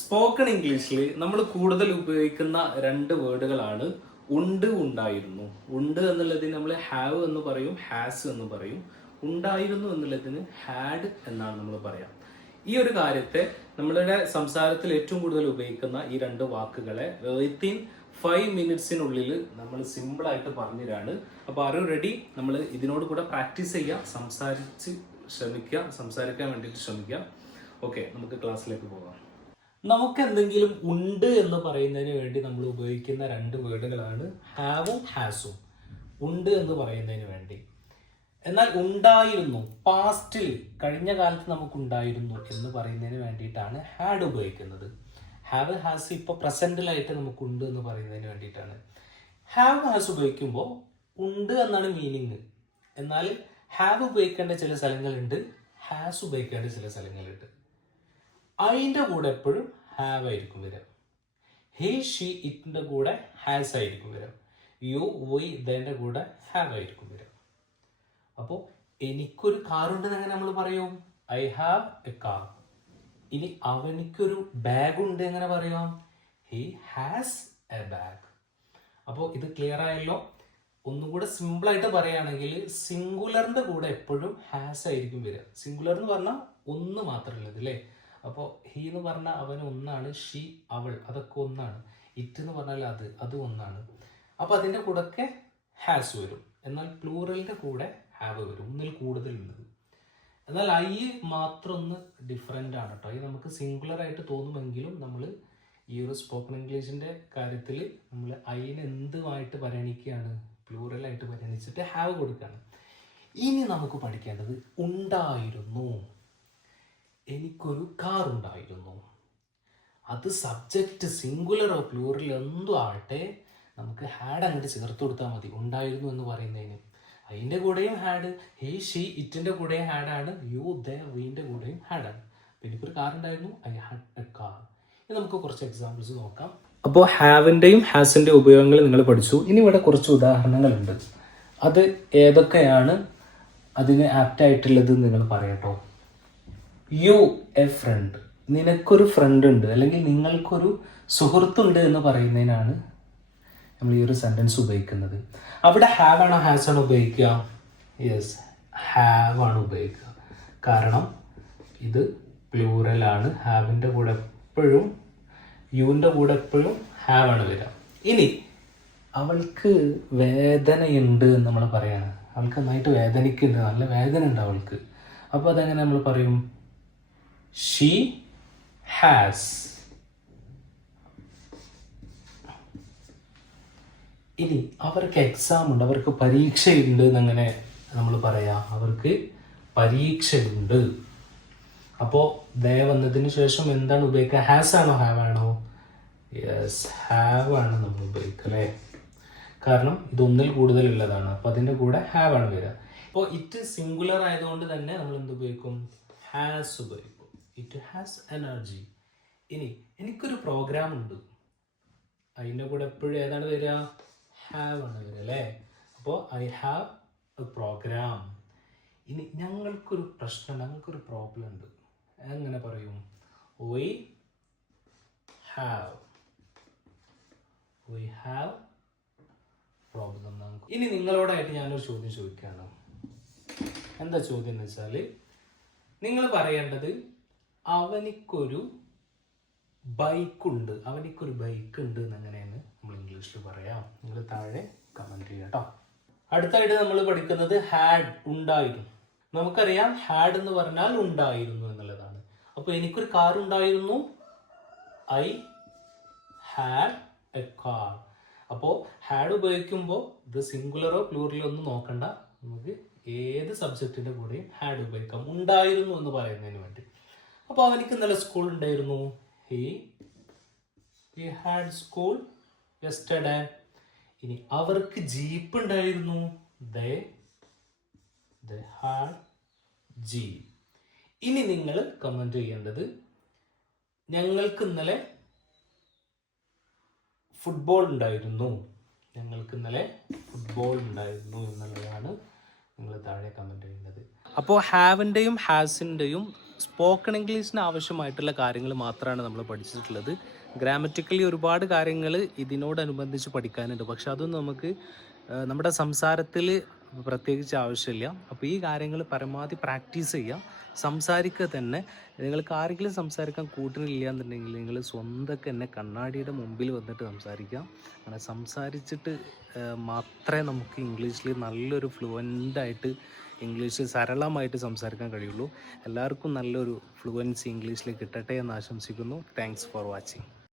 Spoken ഇംഗ്ലീഷിൽ നമ്മൾ കൂടുതൽ ഉപയോഗിക്കുന്ന രണ്ട് വേർഡുകളാണ് ഉണ്ട്, ഉണ്ടായിരുന്നു. ഉണ്ട് എന്നുള്ളതിന് നമ്മൾ ഹാവ് എന്ന് പറയും, ഹാസ് എന്ന് പറയും. ഉണ്ടായിരുന്നു എന്നുള്ളതിന് ഹാഡ് എന്നാണ് നമ്മൾ പറയാം. ഈ ഒരു കാര്യത്തെ നമ്മളുടെ സംസാരത്തിൽ ഏറ്റവും കൂടുതൽ ഉപയോഗിക്കുന്ന ഈ രണ്ട് വാക്കുകളെ വിത്തിൻ 5 മിനിറ്റ്സിനുള്ളിൽ നമ്മൾ സിമ്പിളായിട്ട് പറഞ്ഞുതരാണ്. അപ്പോൾ ആരും റെഡി? നമ്മൾ ഇതിനോട് കൂടെ പ്രാക്ടീസ് ചെയ്യുക, സംസാരിക്കാൻ വേണ്ടിയിട്ട് ശ്രമിക്കുക. ഓക്കെ, നമുക്ക് ക്ലാസ്സിലേക്ക് പോകാം. നമുക്ക് എന്തെങ്കിലും ഉണ്ട് എന്ന് പറയുന്നതിന് വേണ്ടി നമ്മൾ ഉപയോഗിക്കുന്ന രണ്ട് വേർഡുകളാണ് ഹാവും ഹാസും. ഉണ്ട് എന്ന് പറയുന്നതിന് വേണ്ടി. എന്നാൽ ഉണ്ടായിരുന്നു, പാസ്റ്റിൽ കഴിഞ്ഞ കാലത്ത് നമുക്കുണ്ടായിരുന്നു എന്ന് പറയുന്നതിന് വേണ്ടിയിട്ടാണ് ഹാഡ് ഉപയോഗിക്കുന്നത്. ഹാവ് ഹാസ് ഇപ്പോൾ പ്രസന്റിലായിട്ട് നമുക്കുണ്ട് എന്ന് പറയുന്നതിന് വേണ്ടിയിട്ടാണ്. ഹാവ് ഹാസ് ഉപയോഗിക്കുമ്പോൾ ഉണ്ട് എന്നാണ് മീനിങ്. എന്നാൽ ഹാവ് ഉപയോഗിക്കേണ്ട ചില സ്ഥലങ്ങളുണ്ട്, ഹാസ് ഉപയോഗിക്കേണ്ട ചില സ്ഥലങ്ങളുണ്ട്. അതിൻ്റെ കൂടെ എപ്പോഴും ഹാവ് ആയിരിക്കും വരിക. ഹി ഷീ ഇറ്റിൻ്റെ കൂടെ ഹാസ് ആയിരിക്കും വരിക. യു വി ഇതിൻ്റെ കൂടെ ഹാവ് ആയിരിക്കും വരിക. അപ്പോൾ എനിക്കൊരു കാറുണ്ടെന്ന് എങ്ങനെ നമ്മൾ പറയും? I have A car. ഇനി അവനിക്കൊരു ബാഗ് ഉണ്ട് എങ്ങനെ പറയാം? He has A bag. അപ്പോൾ ഇത് ക്ലിയർ ആയല്ലോ. ഒന്നുകൂടെ സിമ്പിളായിട്ട് പറയുകയാണെങ്കിൽ സിംഗുലറിൻ്റെ കൂടെ എപ്പോഴും ഹാസ് ആയിരിക്കും വരിക. സിംഗുലർ എന്ന് പറഞ്ഞാൽ ഒന്ന് മാത്രമുള്ളത് അല്ലേ. അപ്പോൾ ഹി എന്ന് പറഞ്ഞാൽ അവൻ ഒന്നാണ്, ഷീ അവൾ അതൊക്കെ ഒന്നാണ്, ഇറ്റ് എന്ന് പറഞ്ഞാൽ അത് ഒന്നാണ്. അപ്പോൾ അതിൻ്റെ കൂടെയൊക്കെ ഹാസ് വരും. എന്നാൽ പ്ലൂറലിൻ്റെ കൂടെ ഹാവ് വരും, ഒന്നിൽ കൂടുതലുള്ളത്. എന്നാൽ ഐ മാത്രം ഒന്ന് ഡിഫറെൻ്റ് ആണ് കേട്ടോ. ഈ നമുക്ക് സിംഗുലർ ആയിട്ട് തോന്നുമെങ്കിലും നമ്മൾ ഈ ഒരു സ്പോക്കൺ ഇംഗ്ലീഷിൻ്റെ കാര്യത്തിൽ നമ്മൾ ഐനെ എന്തുമായിട്ട് പരിഗണിക്കുകയാണ്? പ്ലൂറലായിട്ട് പരിഗണിച്ചിട്ട് ഹാവ് കൊടുക്കുകയാണ്. ഇനി നമുക്ക് പഠിക്കേണ്ടത് ഉണ്ടായിരുന്നു. എനിക്കൊരു കാർ ഉണ്ടായിരുന്നു. അത് സബ്ജക്റ്റ് സിംഗുലറോ പ്ലൂറൽ എന്തോ ആവട്ടെ, നമുക്ക് ഹാഡ് അങ്ങോട്ട് ചേർത്ത് കൊടുത്താൽ മതി ഉണ്ടായിരുന്നു എന്ന് പറയുന്നതിന്. അതിൻ്റെ കൂടെയും ഹാഡ്, ഹി ഷീ ഇറ്റിൻ്റെ കൂടെയും ഹാഡാണ്, യു ദേ വീൻ്റെ കൂടെയും ഹാഡാണ്. അപ്പോൾ എനിക്കൊരു കാർ ഉണ്ടായിരുന്നു, ഐ ഹാഡ് എ കാർ. ഇനി നമുക്ക് കുറച്ച് എക്സാമ്പിൾസ് നോക്കാം. അപ്പോൾ ഹാവിൻ്റെയും ഹാസിൻ്റെയും ഉപയോഗങ്ങൾ നിങ്ങൾ പഠിച്ചു. ഇനി ഇവിടെ കുറച്ച് ഉദാഹരണങ്ങളുണ്ട്. അത് ഏതൊക്കെയാണ് അതിന് ആപ്റ്റായിട്ടുള്ളത് നിങ്ങൾ പറയട്ടോ. യു എ ഫ്രണ്ട്, നിനക്കൊരു ഫ്രണ്ട് ഉണ്ട് അല്ലെങ്കിൽ നിങ്ങൾക്കൊരു സുഹൃത്തുണ്ട് എന്ന് പറയുന്നതിനാണ് നമ്മൾ ഈ ഒരു സെൻറ്റൻസ് ഉപയോഗിക്കുന്നത്. അവിടെ ഹാവ് ആണോ ഹാസ് ആണോ ഉപയോഗിക്കുക? യെസ്, ഹാവ് ആണ് ഉപയോഗിക്കുക. കാരണം ഇത് പ്ലൂറലാണ്. ഹാവിൻ്റെ കൂടെ എപ്പോഴും, യുവിൻ്റെ കൂടെ എപ്പോഴും ഹാവ് ആണ് വരിക. ഇനി അവൾക്ക് വേദനയുണ്ട് എന്ന് നമ്മൾ പറയാണ്. അവൾക്ക് നന്നായിട്ട് വേദനിക്കുന്നുണ്ട്, നല്ല വേദന ഉണ്ട് അവൾക്ക്. അപ്പോൾ അതെങ്ങനെ നമ്മൾ പറയും? She has. ഇനി അവർക്ക് എക്സാം ഉണ്ട്, അവർക്ക് പരീക്ഷയുണ്ട് എന്നങ്ങനെ നമ്മൾ പറയാം. അവർക്ക് പരീക്ഷയുണ്ട്. അപ്പോൾ ദേ വന്നതിന് ശേഷം എന്താണ് ഉപയോഗിക്കുക? ഹാസ് ആണോ ഹാവ് ആണോ? യെസ്, ഹാവ് ആണ് നമ്മൾ ഉപയോഗിക്കുക അല്ലേ. കാരണം ഇതൊന്നിൽ കൂടുതലുള്ളതാണ്. അപ്പോൾ അതിൻ്റെ കൂടെ ഹാവ് ആണ് വരിക. അപ്പോൾ ഇറ്റ് സിംഗുലർ ആയതുകൊണ്ട് തന്നെ നമ്മൾ എന്ത് ഉപയോഗിക്കും? ഹാസ് ഉപയോഗിക്കും. It has energy. ഇനി എനിക്കൊരു പ്രോഗ്രാം ഉണ്ട്, അതിൻ്റെ കൂടെ എപ്പോഴും ഏതാണ് വരിക? ഹാവ് ആണ് വരിക അല്ലേ. അപ്പോൾ ഐ ഹാവ് എ പ്രോഗ്രാം. ഇനി ഞങ്ങൾക്കൊരു പ്രശ്നം, ഞങ്ങൾക്കൊരു പ്രോബ്ലം ഉണ്ട്, എങ്ങനെ പറയും? We have problem. ഇനി നിങ്ങളോടായിട്ട് ഞാനൊരു ചോദ്യം ചോദിക്കുകയാണ്. എന്താ ചോദ്യം എന്ന് വെച്ചാൽ, നിങ്ങൾ പറയേണ്ടത് അവനിക്കൊരു ബൈക്കുണ്ട്, അവനിക്കൊരു ബൈക്ക് ഉണ്ട് എന്നെങ്ങനെയാണ് നമ്മൾ ഇംഗ്ലീഷിൽ പറയാം? നിങ്ങൾ താഴെ കമൻറ്റ് ചെയ്യുക കേട്ടോ. അടുത്തായിട്ട് നമ്മൾ പഠിക്കുന്നത് ഹാഡ്, ഉണ്ടായിരുന്നു. നമുക്കറിയാം ഹാഡ് എന്ന് പറഞ്ഞാൽ ഉണ്ടായിരുന്നു എന്നുള്ളതാണ്. അപ്പോൾ എനിക്കൊരു കാർ ഉണ്ടായിരുന്നു, ഐ ഹാഡ് എ കാർ. അപ്പോൾ ഹാഡ് ഉപയോഗിക്കുമ്പോൾ ഇത് സിംഗുലറോ പ്ലൂറലോ ഒന്നും നോക്കണ്ട, നമുക്ക് ഏത് സബ്ജക്റ്റിൻ്റെ കൂടെയും ഹാഡ് ഉപയോഗിക്കാം ഉണ്ടായിരുന്നു എന്ന് പറയുന്നതിന് വേണ്ടി. അപ്പോൾ അവനിക്ക് ഇന്നലെ സ്കൂൾ ഉണ്ടായിരുന്നു, ഹി ഹാഡ് സ്കൂൾ യെസ്റ്റർഡേ. ഇനി അവർക്ക് ജീപ്പ് ഉണ്ടായിരുന്നു, ദേ ഹാഡ് ജീപ്പ്. ഇനി നിങ്ങൾ കമൻറ്റ് ചെയ്യേണ്ടത് ഞങ്ങൾക്ക് ഇന്നലെ ഫുട്ബോൾ ഉണ്ടായിരുന്നു, ഞങ്ങൾക്ക് ഇന്നലെ ഫുട്ബോൾ ഉണ്ടായിരുന്നു എന്നുള്ളതാണ് നിങ്ങൾ താഴെ കമൻറ്റ് ചെയ്യേണ്ടത്. അപ്പോൾ ഹാവിൻ്റെയും ഹാസിൻ്റെയും സ്പോക്കൺ ഇംഗ്ലീഷിന് ആവശ്യമായിട്ടുള്ള കാര്യങ്ങൾ മാത്രമാണ് നമ്മൾ പഠിച്ചിട്ടുള്ളത്. ഗ്രാമറ്റിക്കലി ഒരുപാട് കാര്യങ്ങൾ ഇതിനോടനുബന്ധിച്ച് പഠിക്കാനുണ്ട്, പക്ഷെ അതൊന്നും നമുക്ക് നമ്മുടെ സംസാരത്തിൽ പ്രത്യേകിച്ച് ആവശ്യമില്ല. അപ്പോൾ ഈ കാര്യങ്ങൾ പരമാവധി പ്രാക്ടീസ് ചെയ്യുക, സംസാരിക്കുക തന്നെ. നിങ്ങൾക്ക് ആരെങ്കിലും സംസാരിക്കാൻ കൂട്ടുന്നില്ല എന്നുണ്ടെങ്കിൽ നിങ്ങൾ സ്വന്തമൊക്കെ തന്നെ കണ്ണാടിയുടെ മുമ്പിൽ വന്നിട്ട് സംസാരിക്കുക. അങ്ങനെ സംസാരിച്ചിട്ട് മാത്രമേ നമുക്ക് ഇംഗ്ലീഷിൽ നല്ലൊരു ഫ്ലുവൻ്റായിട്ട് ഇംഗ്ലീഷ് സരളമായിട്ട് സംസാരിക്കാൻ കഴിയുള്ളൂ. എല്ലാവർക്കും നല്ലൊരു ഫ്ലുവൻസി ഇംഗ്ലീഷിൽ കിട്ടട്ടെ എന്ന് ആശംസിക്കുന്നു. Thanks for watching.